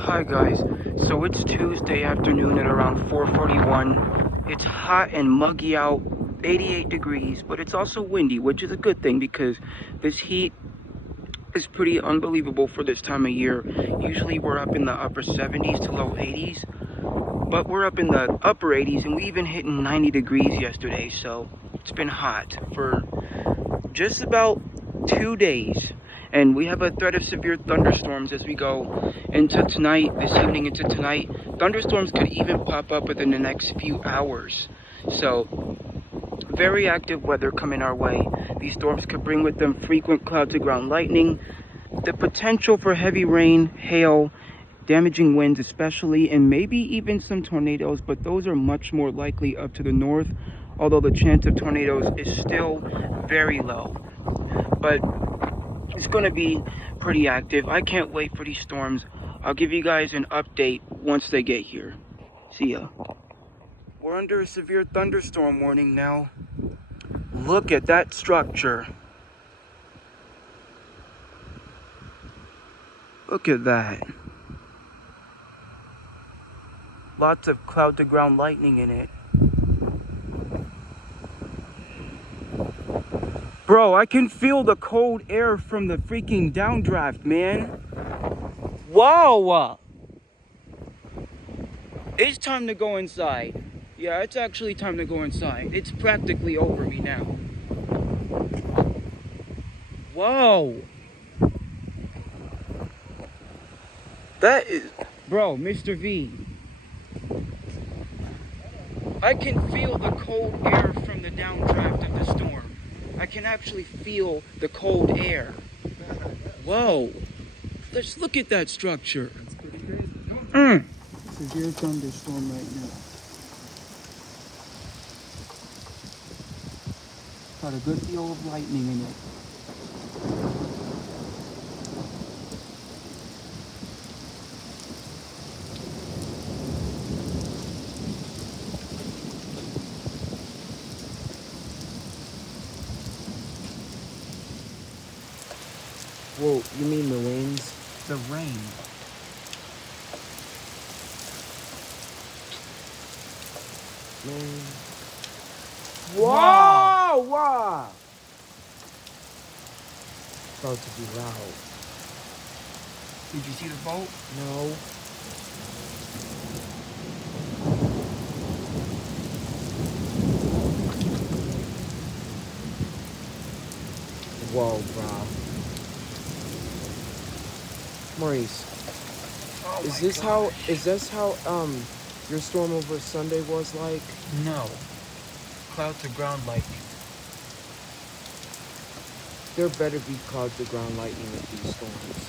Hi guys, so it's Tuesday afternoon at around 4:41. It's hot and muggy out, 88 degrees, but it's also windy, which is a good thing because this heat is pretty unbelievable for this time of year. Usually we're up in the upper 70s to low 80s, but we're up in the upper 80s and we even hit 90 degrees yesterday, so it's been hot for just about 2 days. And we have a threat of severe thunderstorms as we go into tonight, this evening into tonight. Thunderstorms could even pop up within the next few hours. So, very active weather coming our way. These storms could bring with them frequent cloud-to-ground lightning, the potential for heavy rain, hail, damaging winds especially, and maybe even some tornadoes, but those are much more likely up to the north, although the chance of tornadoes is still very low. But it's going to be pretty active. I can't wait for these storms. I'll give you guys an update once they get here. See ya. We're under a severe thunderstorm warning now. Look at that structure. Look at that. Lots of cloud-to-ground lightning in it. Bro, I can feel the cold air from the freaking downdraft, man. Wow! It's time to go inside. Yeah, it's actually time to go inside. It's practically over me now. Whoa! That is... Bro, Mr. V. I can feel the cold air from the downdraft of the storm. I can actually feel the cold air. Whoa! Let's look at that structure. That's pretty crazy. Severe thunderstorm right now. Got a good deal of lightning in it. Whoa, you mean the rains? The rain. Man. Wow! Wow! About to be loud. Did you see the boat? No. Whoa, bro. Maurice, Oh is my this gosh. how your storm over Sunday was like? No. Cloud to ground lightning. There better be cloud to ground lightning with these storms.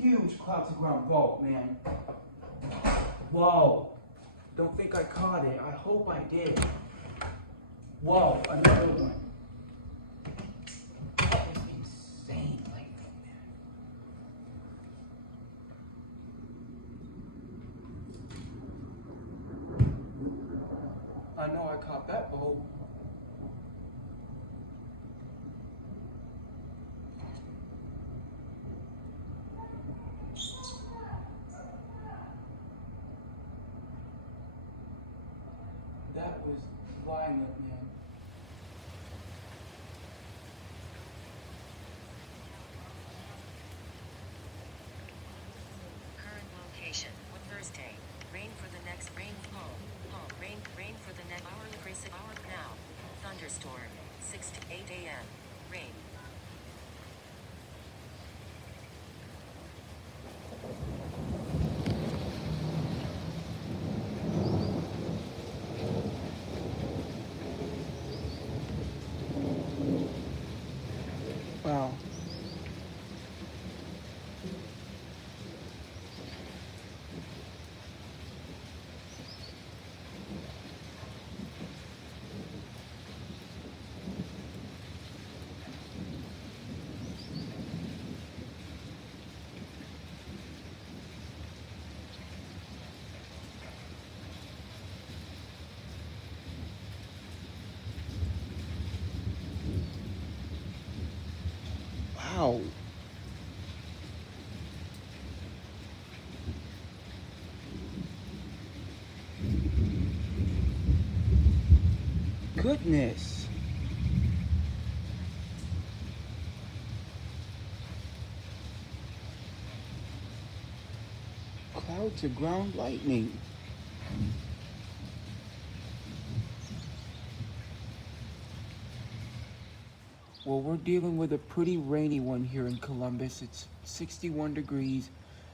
huge cloud to ground bolt, man. Whoa. Don't think I caught it. I hope I did. Whoa, another one. That is insane lightning, man. I know I caught that bolt. That was violent, man. Current location, Thursday. Rain for the next rain. Rain for the next hour. Aggressive hour now. Thunderstorm. 6 to 8 a.m. Rain. Wow. Wow. Goodness. Cloud to ground lightning. Well, we're dealing with a pretty rainy one here in Columbus. It's 61 degrees.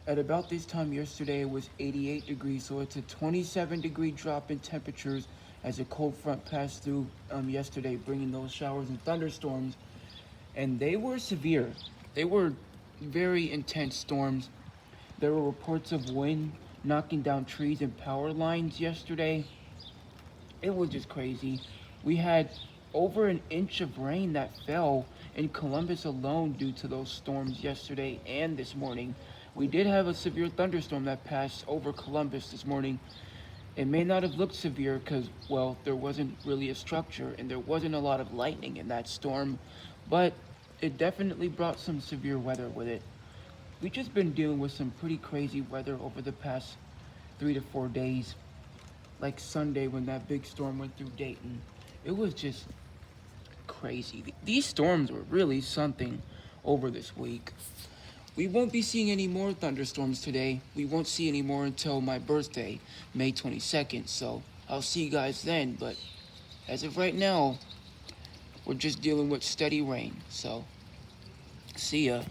At about this time yesterday, it was 88 degrees, so it's a 27-degree drop in temperatures as a cold front passed through yesterday, bringing those showers and thunderstorms. And they were severe. They were very intense storms. There were reports of wind knocking down trees and power lines yesterday. It was just crazy. We had over an inch of rain that fell in Columbus alone due to those storms yesterday and this morning. We did have a severe thunderstorm that passed over Columbus this morning. It may not have looked severe because, well, there wasn't really a structure and there wasn't a lot of lightning in that storm, but it definitely brought some severe weather with it. We've just been dealing with some pretty crazy weather over the past 3 to 4 days. Like Sunday when that big storm went through Dayton. It was just crazy. These storms were really something over this week. We won't be seeing any more thunderstorms today. We won't see any more until my birthday, May 22nd. So I'll see you guys then. But as of right now, we're just dealing with steady rain. So see ya.